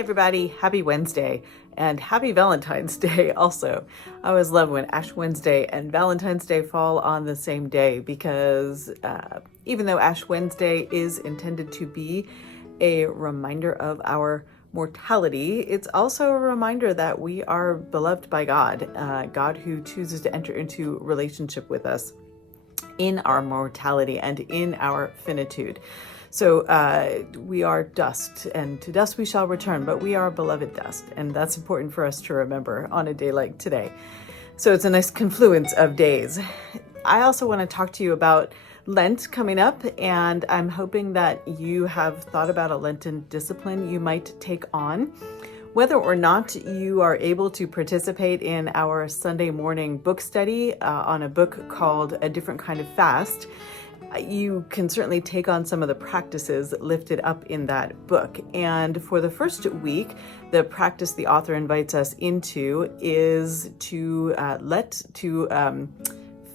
everybody, happy Wednesday and happy Valentine's Day also. I always love when Ash Wednesday and Valentine's Day fall on the same day because even though Ash Wednesday is intended to be a reminder of our mortality, it's also a reminder that we are beloved by God, God who chooses to enter into relationship with us in our mortality and in our finitude. So we are dust, and to dust we shall return, but we are beloved dust, and that's important for us to remember on a day like today. So it's a nice confluence of days. I also want to talk to you about Lent coming up, and I'm hoping that you have thought about a Lenten discipline you might take on. Whether or not you are able to participate in our Sunday morning book study on a book called A Different Kind of Fast, you can certainly take on some of the practices lifted up in that book. And for the first week, the practice the author invites us into is to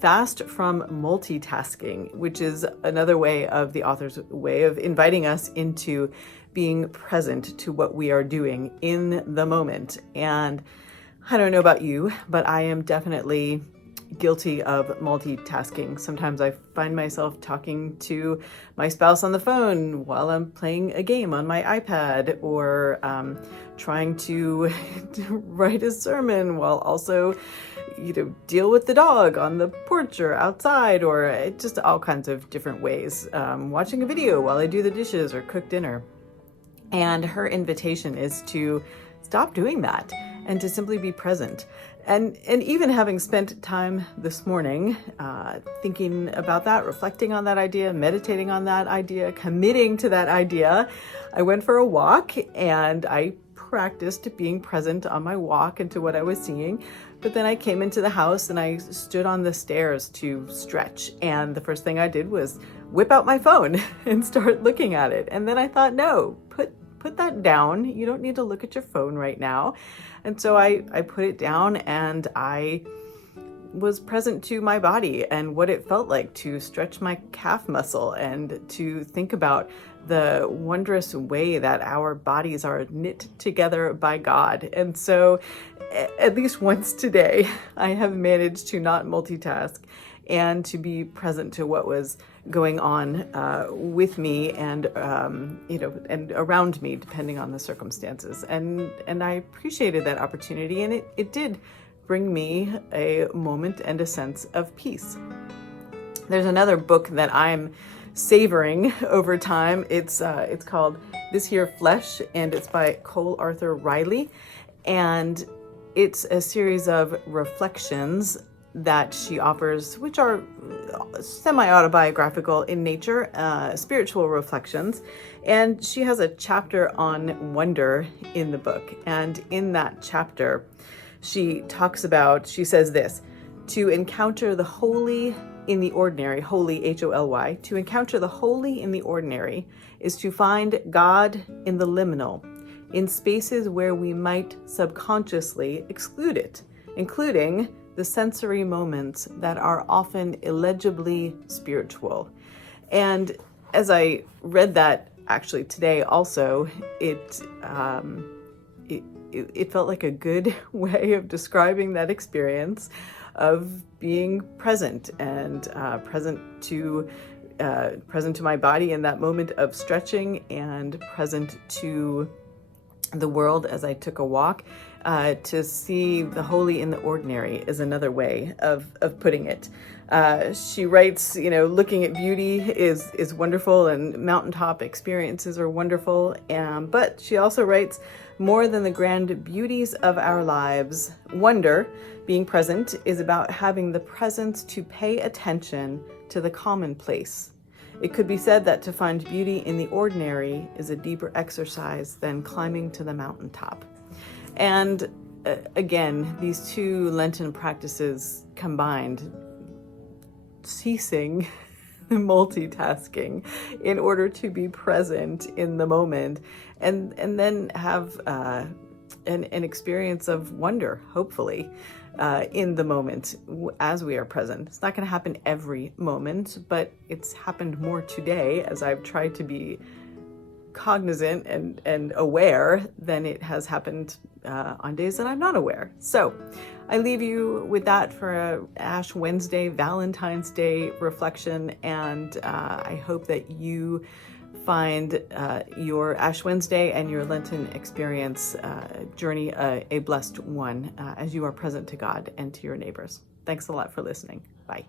fast from multitasking, which is another way of the author's way of inviting us into being present to what we are doing in the moment. And I don't know about you, but I am definitely guilty of multitasking. Sometimes I find myself talking to my spouse on the phone while I'm playing a game on my iPad, or trying to write a sermon while also deal with the dog on the porch or outside, or just all kinds of different ways. Watching a video while I do the dishes or cook dinner. And her invitation is to stop doing that and to simply be present. And even having spent time this morning thinking about that, reflecting on that idea, meditating on that idea, committing to that idea, I went for a walk and I practiced being present on my walk and to what I was seeing. But then I came into the house and I stood on the stairs to stretch. And the first thing I did was whip out my phone and start looking at it. And then I thought, no, put that down. You don't need to look at your phone right now. And so I put it down and I was present to my body and what it felt like to stretch my calf muscle and to think about the wondrous way that our bodies are knit together by God. And so at least once today, I have managed to not multitask and to be present to what was going on with me and and around me, depending on the circumstances. And I appreciated that opportunity, and it did bring me a moment and a sense of peace. There's another book that I'm savoring over time. It's called This Here Flesh, and it's by Cole Arthur Riley, and it's a series of reflections that she offers, which are semi-autobiographical in nature, spiritual reflections. And she has a chapter on wonder in the book. And in that chapter, she says this: to encounter the holy in the ordinary, holy, H-O-L-Y, to encounter the holy in the ordinary is to find God in the liminal, in spaces where we might subconsciously exclude it, including the sensory moments that are often illegibly spiritual. And as I read that actually today also, it felt like a good way of describing that experience of being present and present to my body in that moment of stretching, and present to the world as I took a walk. To see the holy in the ordinary is another way of putting it. She writes, looking at beauty is wonderful, and mountaintop experiences are wonderful. But she also writes, more than the grand beauties of our lives, wonder, being present, is about having the presence to pay attention to the commonplace. It could be said that to find beauty in the ordinary is a deeper exercise than climbing to the mountaintop. And again, these two Lenten practices combined, ceasing multitasking in order to be present in the moment, and then have an experience of wonder, hopefully, in the moment as we are present. It's not going to happen every moment, but it's happened more today as I've tried to be cognizant and aware than it has happened on days that I'm not aware. So I leave you with that for a Ash Wednesday, Valentine's Day reflection, and I hope that you find your Ash Wednesday and your Lenten experience journey a blessed one as you are present to God and to your neighbors. Thanks a lot for listening. Bye.